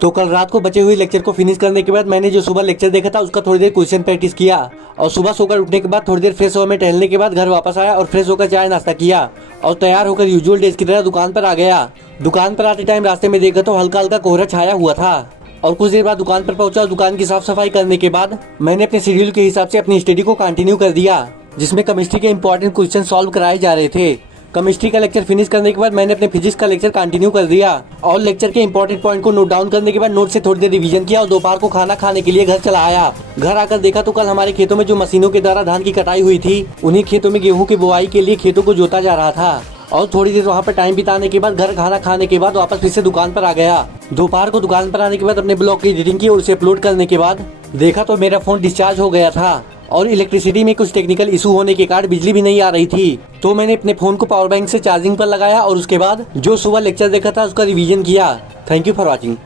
तो कल रात को बचे हुए लेक्चर को फिनिश करने के बाद मैंने जो सुबह लेक्चर देखा था उसका थोड़ी देर क्वेश्चन प्रैक्टिस किया और सुबह सोकर उठने के बाद थोड़ी देर फ्रेश होकर टहलने के बाद घर वापस आया और फ्रेश होकर चाय नाश्ता किया और तैयार होकर यूजुअल डेज की तरह दुकान पर आ गया। दुकान पर आते टाइम रास्ते में देखा तो हल्का हल्का कोहरा छाया हुआ था और कुछ देर बाद दुकान पर पहुंचा और दुकान की साफ सफाई करने के बाद मैंने अपने शेड्यूल के हिसाब से अपनी स्टडी को कंटिन्यू कर दिया, जिसमें केमिस्ट्री के इंपॉर्टेंट क्वेश्चन सॉल्व कराए जा रहे थे। केमिस्ट्री का लेक्चर फिनिश करने के बाद मैंने अपने फिजिक्स का लेक्चर कंटिन्यू कर दिया और लेक्चर के इंपॉर्टेंट पॉइंट को नोट डाउन करने के बाद नोट से थोड़ी देर रिवीजन किया और दोपहर को खाना खाने के लिए घर चला आया। घर आकर देखा तो कल हमारे खेतों में जो मशीनों के द्वारा धान की कटाई हुई थी उन्हीं खेतों में गेहूं की बुआई के लिए खेतों को जोता जा रहा था और थोड़ी देर वहाँ पर टाइम बिताने के बाद घर खाना खाने के बाद वापस फिर से दुकान पर आ गया। दोपहर को दुकान पर आने के बाद अपने ब्लॉग की एडिटिंग की और उसे अपलोड करने के बाद देखा तो मेरा फोन डिस्चार्ज हो गया था और इलेक्ट्रिसिटी में कुछ टेक्निकल इशू होने के कारण बिजली भी नहीं आ रही थी। तो मैंने अपने फोन को पावर बैंक से चार्जिंग पर लगाया और उसके बाद जो सुबह लेक्चर देखा था उसका रिवीजन किया। Thank you for watching.